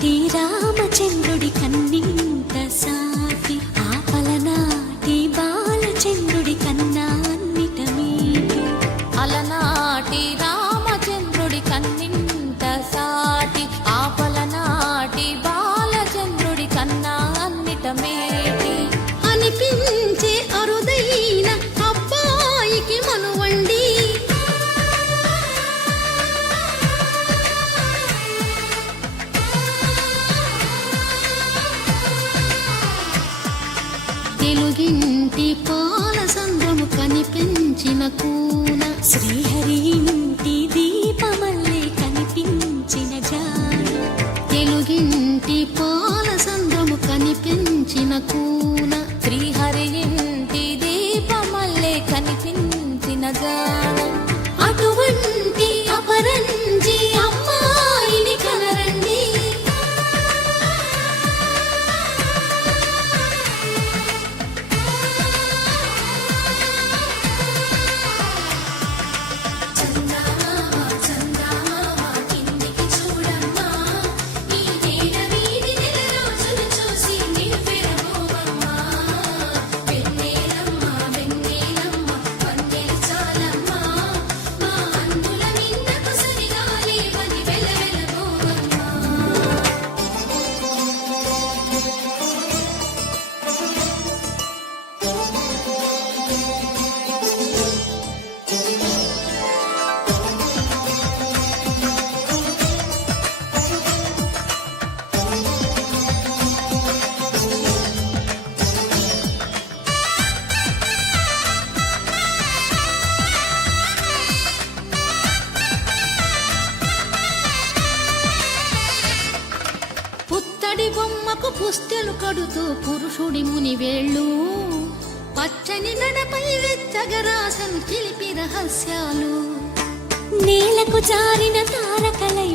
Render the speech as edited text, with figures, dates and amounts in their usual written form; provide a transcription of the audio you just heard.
అలనాటి రామచంద్రుడి కన్నింత సాటి ఆపలనాటి బాలచంద్రుడి కన్నా అన్నిట మీటి. అలనాటి రామచంద్రుడి కన్నింత సాటి ఆపలనాటి బాలచంద్రుడి కన్నా అన్నిట మేటి. అనిపించే అరుదైన అబ్బాయికి మనువండి తెలుగింటి పాల సంద్రము కనిపించిన కూన శ్రీహరి ఇంటి దీపమల్లే కనిపించిన జాడ. తెలుగింటి పాల సంద్రము కనిపించిన కూన శ్రీహరి ఇంటి దీపమల్లే కనిపించిన జాడ. అటువంటి అపరంజి అమ్మాయిని కనరండి. పుత్తడి బొమ్మకు పుస్తెలు కడుతూ పురుషుడి ముని వేళ్ళు పచ్చని మెడపై వెచ్చగరాసను చిలిపి రహస్యాలు నేలకు జారిన తారకలై